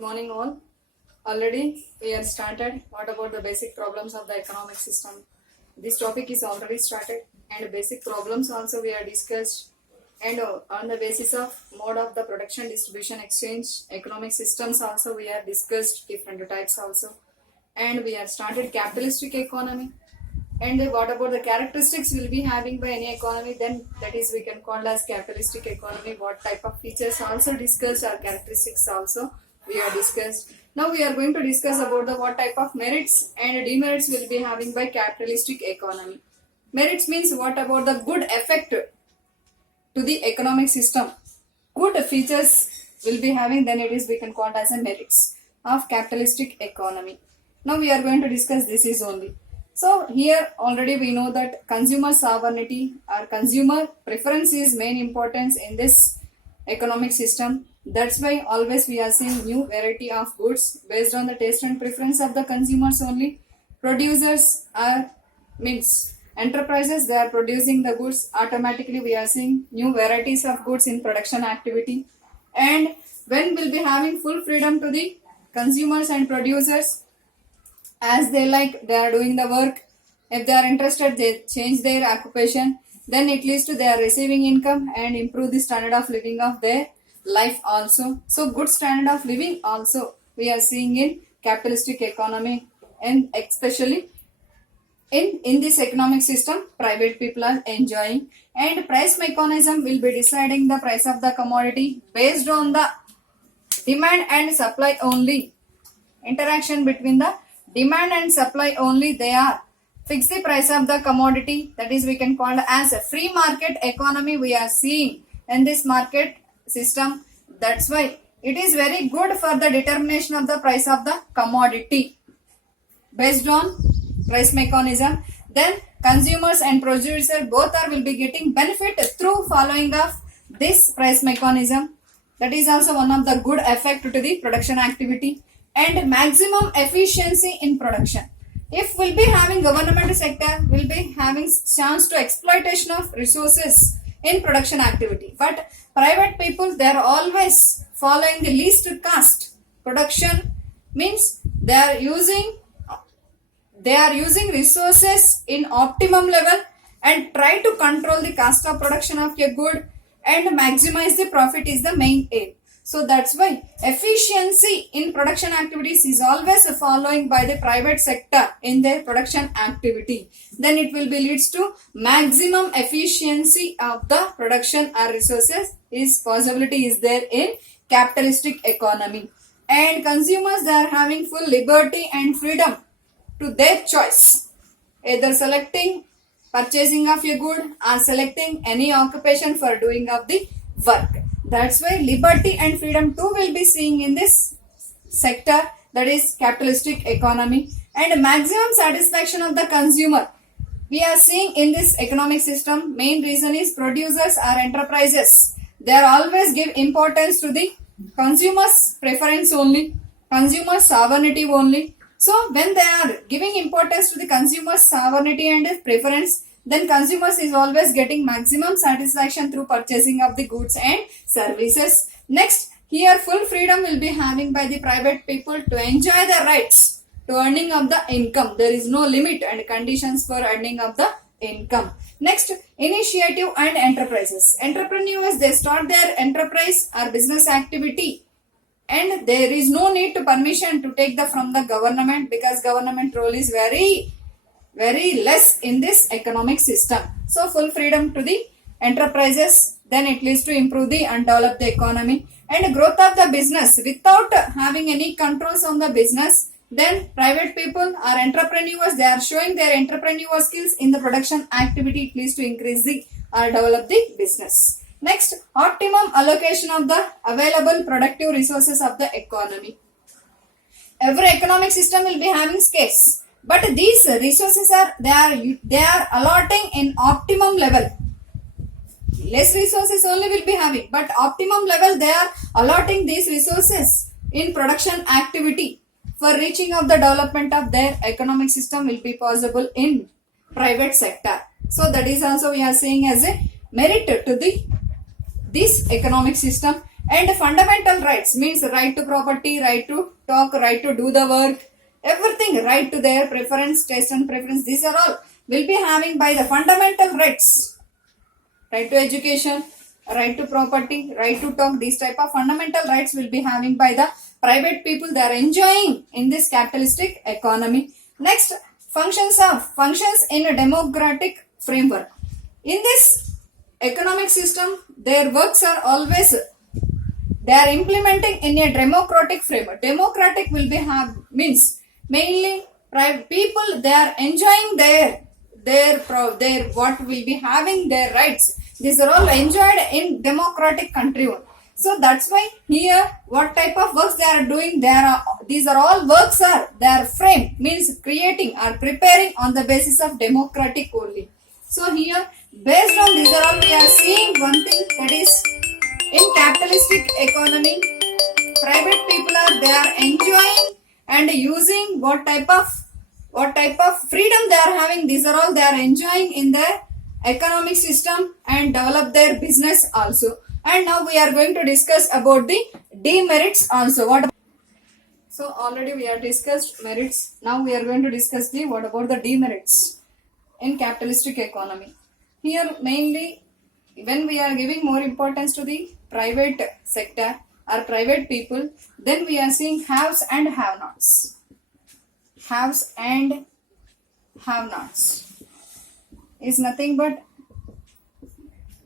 Good morning all. Already we have started. What about the basic problems of the economic system? This topic is already started and basic problems also we have discussed, and on the basis of mode of the production, distribution, exchange, economic systems also we have discussed different types also, and we have started capitalistic economy. And what about the characteristics will be having by any economy, then that is we can call as capitalistic economy. What type of features also discussed, or characteristics also we have discussed. Now we are going to discuss about the what type of merits and demerits will be having by capitalistic economy. Merits means what about the good effect to the economic system. Good features will be having, then it is we can call it as a merits of capitalistic economy. Now we are going to discuss this is only. So here already we know that consumer sovereignty or consumer preference is main importance in this economic system. That's why always we are seeing new variety of goods based on the taste and preference of the consumers only. Producers are means enterprises, they are producing the goods. Automatically we are seeing new varieties of goods in production activity. And when we'll be having full freedom to the consumers and producers, as they like, they are doing the work. If they are interested, they change their occupation, then at least they are receiving income and improve the standard of living of their life also. So good standard of living also we are seeing in capitalistic economy, and especially in this economic system private people are enjoying. And price mechanism will be deciding the price of the commodity based on the demand and supply only. Interaction between the demand and supply only, they are fix the price of the commodity, that is we can call as a free market economy we are seeing in this market system. That's why it is very good for the determination of the price of the commodity based on price mechanism. Then consumers and producer both are will be getting benefit through following of this price mechanism. That is also one of the good effect to the production activity. And maximum efficiency in production. If we'll be having government sector, will be having chance to exploitation of resources in production activity. But private people, they are always following the least cost. Production means they are using resources in optimum level and try to control the cost of production of a good and maximize the profit is the main aim. So that's why efficiency in production activities is always following by the private sector in their production activity. Then it will be leads to maximum efficiency of the production or resources is possibility is there in capitalistic economy. And consumers, they are having full liberty and freedom to their choice, either selecting purchasing of a good or selecting any occupation for doing of the work. That's why liberty and freedom too will be seeing in this sector, that is capitalistic economy. And maximum satisfaction of the consumer we are seeing in this economic system. Main reason is producers or enterprises, they are always give importance to the consumers preference only, consumer sovereignty only. So when they are giving importance to the consumer sovereignty and preference, then consumers is always getting maximum satisfaction through purchasing of the goods and services. Next, here full freedom will be having by the private people to enjoy their rights to earning of the income. There is no limit and conditions for earning of the income. Next, initiative and enterprises. Entrepreneurs, they start their enterprise or business activity, and there is no need to permission to take the from the government, because government role is very less in this economic system. So full freedom to the enterprises, then it leads to improve the and develop the economy. And growth of the business without having any controls on the business, then private people or entrepreneurs, they are showing their entrepreneur skills in the production activity, it leads to increase the or develop the business. Next, optimum allocation of the available productive resources of the economy. Every economic system will be having scarce, but these resources are they are allotting in optimum level. Less resources only will be having, but optimum level they are allotting these resources in production activity for reaching of the development of their economic system will be possible in private sector. So that is also we are saying as a merit to the this economic system. And fundamental rights means right to property, right to talk, right to do the work, everything, right to their preference, taste and preference. These are all will be having by the fundamental rights. Right to education, right to property, right to talk, these type of fundamental rights will be having by the private people. They are enjoying in this capitalistic economy. Next, functions in a democratic framework. In this economic system, their works are always they are implementing in a democratic framework. Democratic will be have means mainly private people, they are enjoying their what will be having their rights. These are all enjoyed in democratic country. So that's why here what type of works they are doing, these are all works are they are framed means creating or preparing on the basis of democratic only. So here based on these are all we are seeing one thing, that is in capitalistic economy private people are they are enjoying and using what type of freedom they are having. These are all they are enjoying in their economic system and develop their business also. And now we are going to discuss about the demerits also. So already we have discussed merits. Now we are going to discuss the what about the demerits in capitalistic economy. Here mainly when we are giving more importance to the private sector or private people, then we are seeing haves and have-nots. Haves and have-nots is nothing but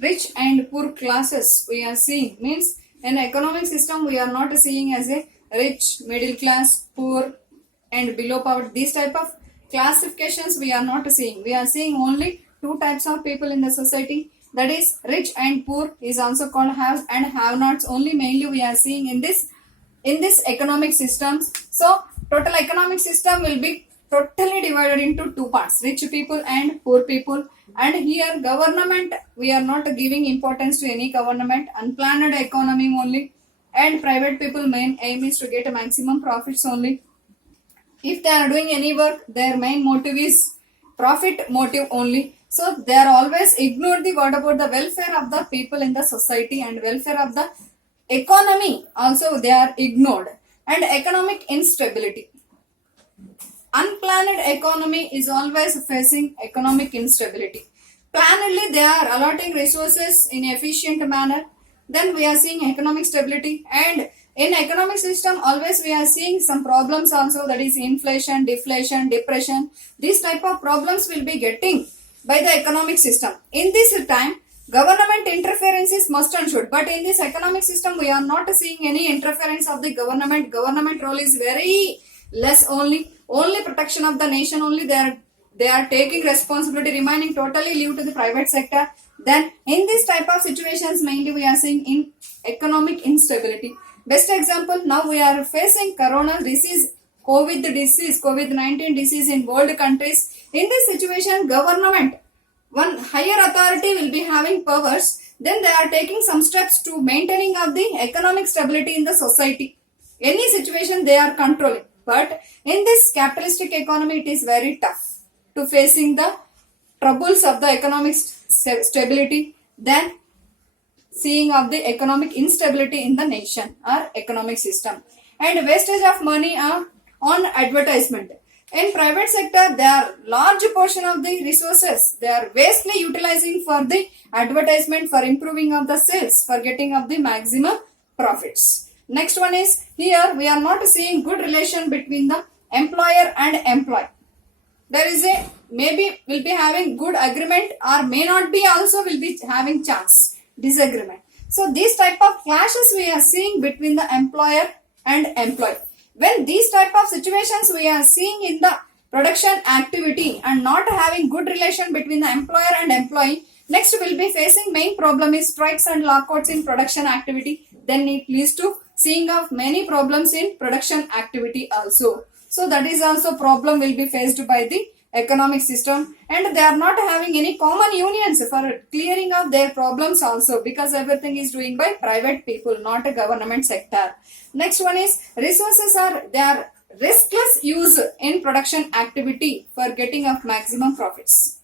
rich and poor classes we are seeing. Means in economic system we are not seeing as a rich, middle class, poor and below poverty. These type of classifications we are not seeing. We are seeing only two types of people in the society, that is rich and poor is also called haves and have-nots. Only mainly we are seeing in this economic systems. So total economic system will be totally divided into two parts, rich people and poor people. And here government, we are not giving importance to any government, unplanned economy only, and private people main aim is to get a maximum profits only. If they are doing any work, their main motive is profit motive only. So they are always ignore the what about the welfare of the people in the society and welfare of the economy also they are ignored. And economic instability. Unplanned economy is always facing economic instability. Plannedly they are allotting resources in efficient manner. Then we are seeing economic stability, and in economic system always we are seeing some problems also, that is inflation, deflation, depression. These type of problems will be getting by the economic system. In this time government interference is must and should, but in this economic system we are not seeing any interference of the government. Government role is very less only protection of the nation only they are taking responsibility, remaining totally leave to the private sector. Then in this type of situations mainly we are seeing in economic instability. Best example, now we are facing corona disease, COVID-19 disease in world countries. In this situation government, one higher authority will be having powers, then they are taking some steps to maintaining of the economic stability in the society. Any situation they are controlling. But in this capitalistic economy it is very tough to facing the troubles of the economic stability, then seeing of the economic instability in the nation or economic system. And wastage of money on advertisement. In private sector, there are large portion of the resources they are vastly utilizing for the advertisement, for improving of the sales, for getting of the maximum profits. Next one is here we are not seeing good relation between the employer and employee. There is a maybe will be having good agreement or may not be, also will be having chance disagreement. So these type of clashes we are seeing between the employer and employee. When these type of situations we are seeing in the production activity and not having good relation between the employer and employee, next will be facing main problem is strikes and lockouts in production activity. Then it leads to seeing of many problems in production activity also. So that is also problem will be faced by the economic system, and they are not having any common unions for clearing of their problems also, because everything is doing by private people, not a government sector. Next one is resources are their riskless use in production activity for getting of maximum profits.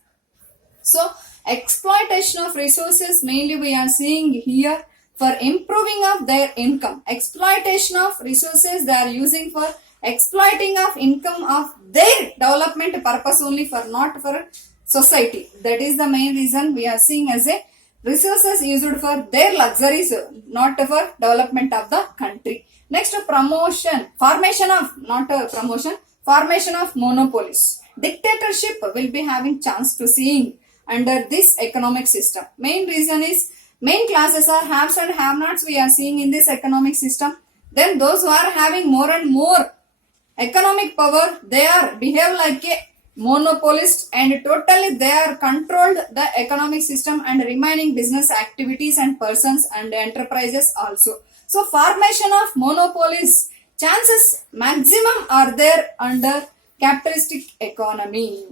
So exploitation of resources mainly we are seeing here for improving of their income. Exploitation of resources they are using for exploiting of income of their development purpose only, for not for society. That is the main reason we are seeing as a resources used for their luxuries, not for development of the country. Next, formation of monopolies. Dictatorship will be having chance to seeing under this economic system. Main reason is main classes are haves and have-nots we are seeing in this economic system. Then those who are having more and more economic power, they are behave like a monopolist, and totally they are controlled the economic system and remaining business activities and persons and enterprises also. So formation of monopolies chances maximum are there under capitalistic economy.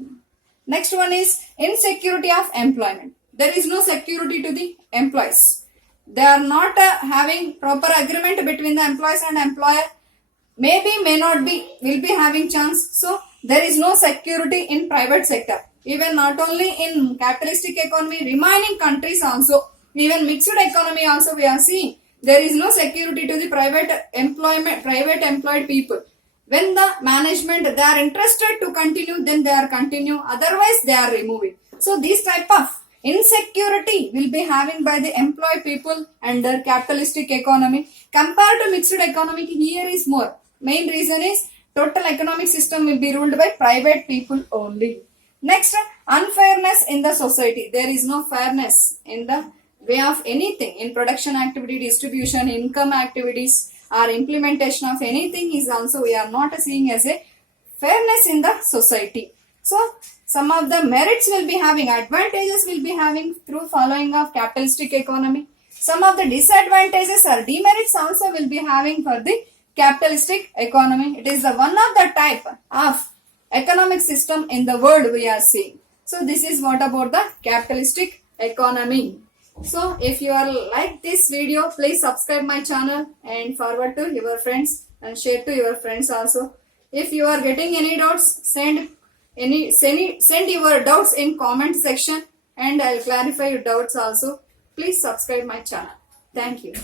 Next one is insecurity of employment. There is no security to the employees. They are not having proper agreement between the employees and employer. Maybe, may not be, will be having chance. So there is no security in private sector. Even not only in capitalistic economy, remaining countries also, even mixed economy also we are seeing. There is no security to the private employed people. When the management they are interested to continue, then they are continue. Otherwise, they are removing. So this type of insecurity will be having by the employed people under capitalistic economy. Compared to mixed economy, here is more. Main reason is total economic system will be ruled by private people only. Next, unfairness in the society. There is no fairness in the way of anything in production activity, distribution, income activities, or implementation of anything is also we are not seeing as a fairness in the society. So some of the merits will be having, advantages will be having through following of capitalistic economy. Some of the disadvantages or demerits also will be having for the capitalistic economy. It is the one of the type of economic system in the world we are seeing. So this is what about the capitalistic economy. So if you are like this video, please subscribe my channel and forward to your friends and share to your friends also. If you are getting any doubts, send your doubts in comment section and I'll clarify your doubts also. Please subscribe my channel. Thank you.